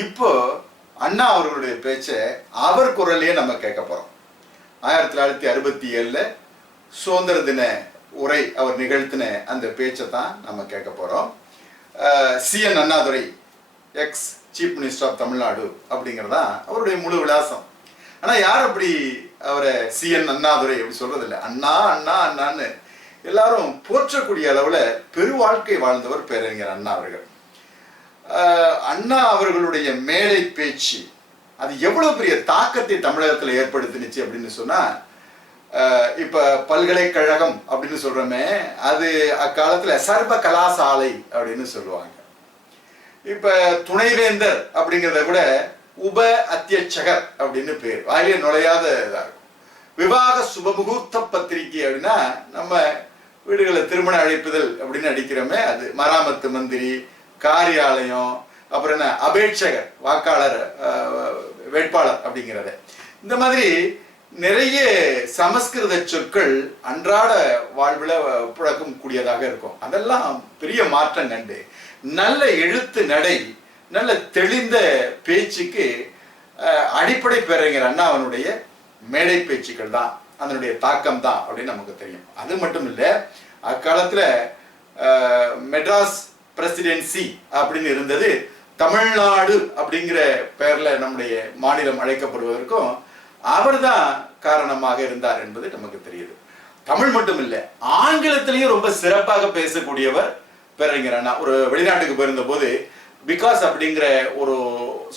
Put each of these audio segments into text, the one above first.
இப்போ அண்ணா அவர்களுடைய பேச்சை அவர் குரல்லையே நம்ம கேட்க போறோம். ஆயிரத்தி தொள்ளாயிரத்தி அறுபத்தி ஏழுல சுதந்திர தின உரை அவர் நிகழ்த்தின அந்த பேச்சை தான் நம்ம கேட்க போறோம். C N Annadurai ex chief minister of Tamil Nadu அப்படிங்கிறதா அவருடைய முழு விலாசம். ஆனா யார் அப்படி அவரை சிஎன் அண்ணாதுரை அப்படி சொல்றது இல்லை அண்ணா அண்ணா அண்ணான்னு எல்லாரும் போற்றக்கூடிய அளவுல பெரு வாழ்க்கை வாழ்ந்தவர் பேரறிஞர் அண்ணா அவர்கள். அண்ணா அவர்களுடைய மேடை பேச்சு அது எவ்வளவு பெரிய தாக்கத்தை தமிழகத்தில் ஏற்படுத்தினுச்சு அப்படின்னு சொன்னா இப்ப பல்கலைக்கழகம் அப்படின்னு சொல்றோமே அது அக்காலத்துல சர்வ கலாசாலை அப்படின்னு சொல்லுவாங்க. இப்ப துணைவேந்தர் அப்படிங்கிறத கூட உப அத்தியட்சகர் அப்படின்னு பேர் வாயிலே நுழையாத இதாக இருக்கும். விவாக சுபமுகூர்த்த பத்திரிகை அப்படின்னா நம்ம வீடுகளில் திருமண அழைப்புதல் அப்படின்னு அடிக்கிறோமே அது மராமத்து மந்திரி காரியாலயம் அப்புறம் என்ன அபேட்சகர் வாக்காளர் வேட்பாளர் அப்படிங்கிறத. இந்த மாதிரி நிறைய சமஸ்கிருத சொற்கள் அன்றாட வாழ்வில் புழக்கம் கூடியதாக இருக்கும். அதெல்லாம் பெரிய மாற்றம் கண்டு நல்ல எழுத்து நடை நல்ல தெளிந்த பேச்சுக்கு அடிப்படை பேரறிஞர் அண்ணாவனுடைய மேடை பேச்சுக்கள் தான் அதனுடைய தாக்கம் தான் அப்படின்னு நமக்கு தெரியும். அது மட்டும் இல்லை அக்காலத்தில் மெட்ராஸ் பிரசிடென்சி அப்படின்னு இருந்தது. தமிழ்நாடு அப்படிங்கிற பெயர்ல நம்முடைய மாநிலம் அழைக்கப்படுவதற்கும் அவர்தான் காரணமாக இருந்தார் என்பது நமக்கு தெரியுது. தமிழ் மட்டும் இல்லை ஆங்கிலத்திலையும் ரொம்ப சிறப்பாக பேசக்கூடியவர் பேரறிஞர் அண்ணா. ஒரு வெளிநாட்டுக்கு போயிருந்த போது பிகாஸ் அப்படிங்கிற ஒரு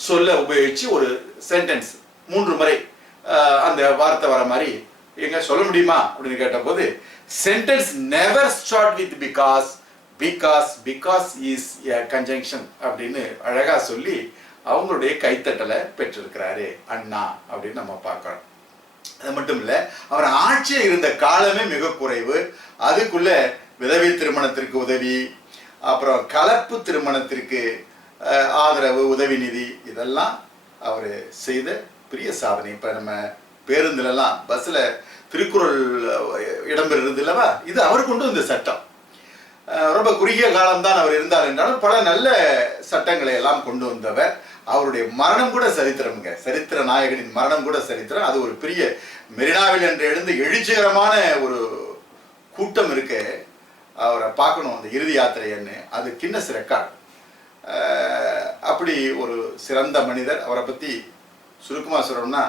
சொல்ல உபயோகிச்சு ஒரு சென்டென்ஸ் மூன்று முறை அந்த வார்த்தை வர மாதிரி எங்க சொல்ல முடியுமா? அப்படின்னு கேட்டபோது sentence never start with because because because is a conjunction அப்படின்னு அழகாக சொல்லி அவங்களுடைய கைத்தட்டலை பெற்றிருக்கிறாரு அண்ணா அப்படின்னு நம்ம பார்க்கணும். அது மட்டும் இல்லை அவர் ஆட்சியில் இருந்த காலமே மிக குறைவு. அதுக்குள்ள விதவை திருமணத்திற்கு உதவி அப்புறம் கலப்பு திருமணத்திற்கு ஆதரவு உதவி நிதி இதெல்லாம் அவர் செய்த பெரிய சாதனை. இப்போ நம்ம பேருந்துலலாம் பஸ்ஸில் திருக்குறள் இடம்பெறுறது இல்லவா? இது அவர் கொண்டு வந்த சட்டம். ரொம்ப குறுகிய காலம்தான் அவர் இருந்தார் என்றாலும் பல நல்ல சட்டங்களை எல்லாம் கொண்டு வந்தவர். அவருடைய மரணம் கூட சரித்திரம்ங்க. சரித்திர நாயகனின் மரணம் கூட சரித்திரம். அது ஒரு பெரிய மெரினாவில் என்று எழுந்து எழுச்சிகரமான ஒரு கூட்டம் இருக்கு அவரை பார்க்கணும் அந்த இறுதி யாத்திரைன்னு அது கின்னஸ் ரெக்கார்ட் அப்படி ஒரு சிறந்த மனிதர். அவரை பத்தி சுருக்குமா சொல்லணும்னா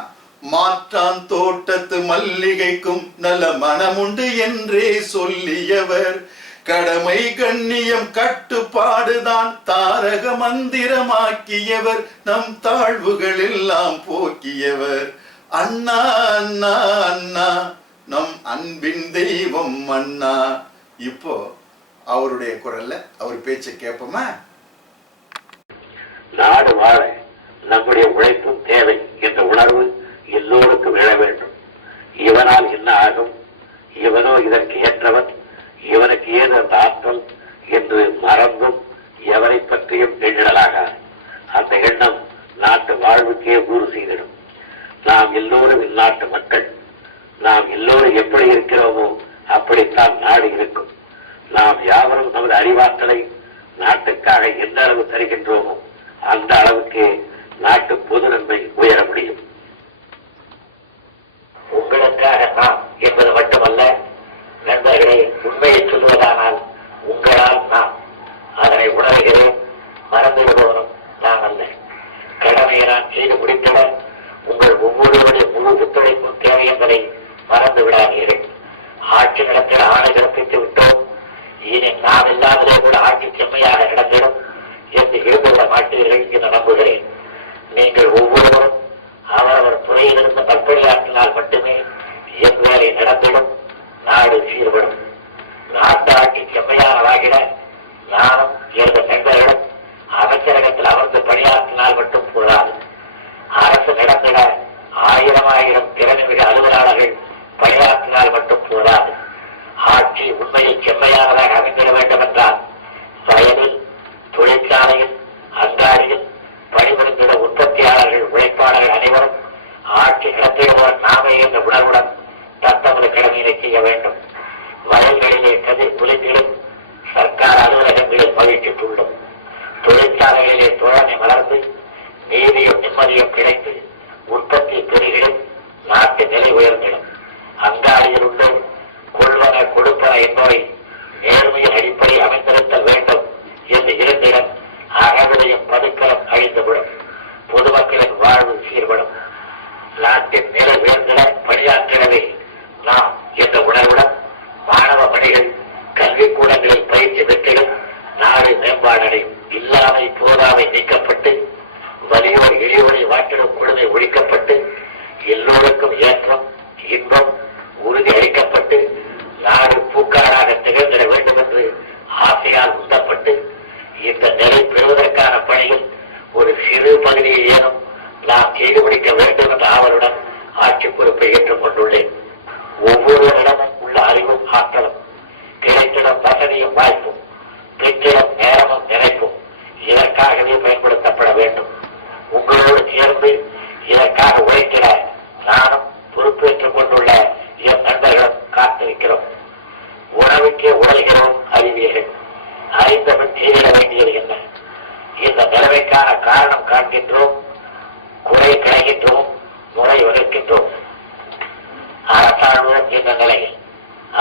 மாற்றான் தோட்டத்து மல்லிகைக்கும் நல்ல மனமுண்டு என்றே சொல்லியவர். கடமை கண்ணியம் கட்டுப்பாடுதான் தாரக மந்திரமாக்கியவர். நம் தாழ்வுகள் எல்லாம் போக்கியவர். அண்ணா அண்ணா அண்ணா. நம் அன்பின் தெய்வம் அண்ணா. இப்போ அவருடைய குரல்ல அவர் பேச்சை கேட்போமா? நாடு வாழ நம்முடைய உழைப்பும் தேவை என்ற உணர்வு நாம் எல்லோரும் இந்நாட்டு மக்கள். நாம் எல்லோரும் எப்படி இருக்கிறோமோ அப்படித்தான் நாடு இருக்கும். நாம் யாவரும் நமது அறிவாற்றலை நாட்டுக்காக எந்த அளவு தருகின்றோமோ அந்த அளவுக்கு நாட்டு பொது நன்மை உயர முடியும் உங்களுக்காக நாம் என்பது மட்டுமல்ல நண்பர்களே உண்மையை சொல்வதானால் உங்களால் நாம் அதனை உணர்கிறேன் மறந்து விடுவதும் நான் அல்ல கடமையை நான் செய்து முடித்திட உங்கள் ஒவ்வொருவருடைய ஒத்துழைப்பு தேவை என்பதை மறந்து விடாதீர்கள் ஆட்சி நடத்திட ஆணை பிறப்பித்து விட்டோம். இனி நாம் இல்லாமலே கூட ஆட்சி செம்மையாக நடந்திடும் என்று இருந்துவிட மாட்டீர்கள் என்று நம்புகிறேன் நீங்கள் ஒவ்வொருவரும் அவரவர் துறையிலிருந்து பற்பணியாற்றினால்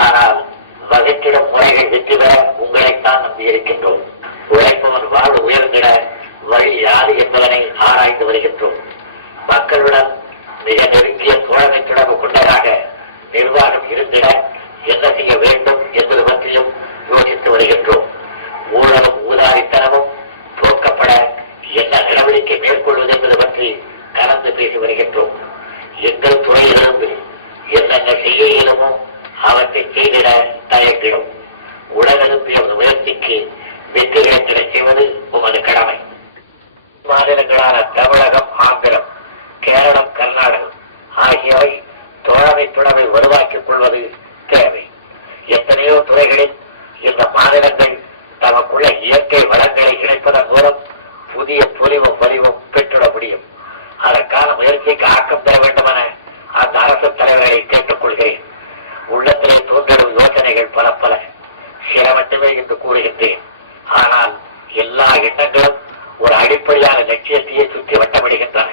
ஆனால் வகைக்கிடும் முறைகள் வெற்றி பெற உங்களைத்தான் நம்பியிருக்கின்றோம் உழைப்பவன் வாழ்வு உயர்ந்திட வழி யாது என்பதனை ஆராய்ந்து வருகின்றோம். மக்களுடன் மிக நெருங்கிய தோழமை தொடர்பு கொண்டதாக நிர்வாகம் இருந்திட என்ன செய்ய வேண்டும் என்பது பற்றியும் யோசித்து வருகின்றோம். ஊழலும் ஊதாரித்தனமும் போக்கப்பட என்ன நடவடிக்கை மேற்கொள்வது என்பது பற்றி கலந்து பேசி வருகின்றோம். எங்கள் துறையிலிருந்து என்னென்ன செய்ய இயலுமோ அவற்றை செய்திட தயக்கிடும் உலகெழும்பிய ஒரு முயற்சிக்கு வெற்றி கிடைத்திட செய்வது உமது கடமை. மாநிலங்களான தமிழகம் ஆந்திரம் கேரளம் கர்நாடகம் ஆகியவை தோழமை துணவை உருவாக்கிக் கொள்வது தேவை எத்தனையோ துறைகளில் தோன்றிடும் பல பல. சில மட்டுமே என்று கூறுகின்றேன். ஆனால் எல்லா எண்ணங்களும் ஒரு அடிப்படையான லட்சியத்தையே சுற்றி வட்டமிடுகின்றன.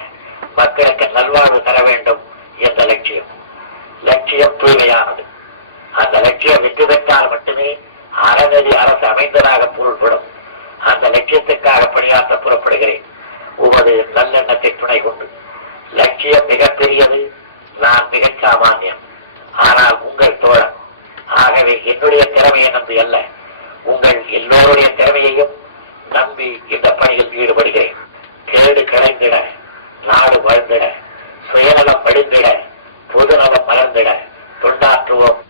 மக்களுக்கு நல்வாழ்வு தர வேண்டும் என்ற லட்சியம். லட்சியம் தூய்மையானது. அந்த லட்சியம் வெற்றி பெற்றால் மட்டுமே அறநெறி அரசு அமைந்ததாக பொருள்படும். அந்த லட்சியத்துக்காக பணியாற்ற புறப்படுகிறேன். உமது நல்லெண்ணத்தை துணை கொண்டு. லட்சியம் மிகப்பெரியது நான் மிகச் சாமானியம். ஆனால் உங்கள் தோழன் எனவே என்னுடைய திறமையை நம்பி அல்ல. உங்கள் எல்லோருடைய திறமையையும் நம்பி இந்த பணியில் ஈடுபடுகிறேன். கேடு கலைந்திட நாடு வாழ்ந்திட சுயநலம் படிந்திட பொதுநலம் மலர்ந்திட தொண்டாற்றுவோம்.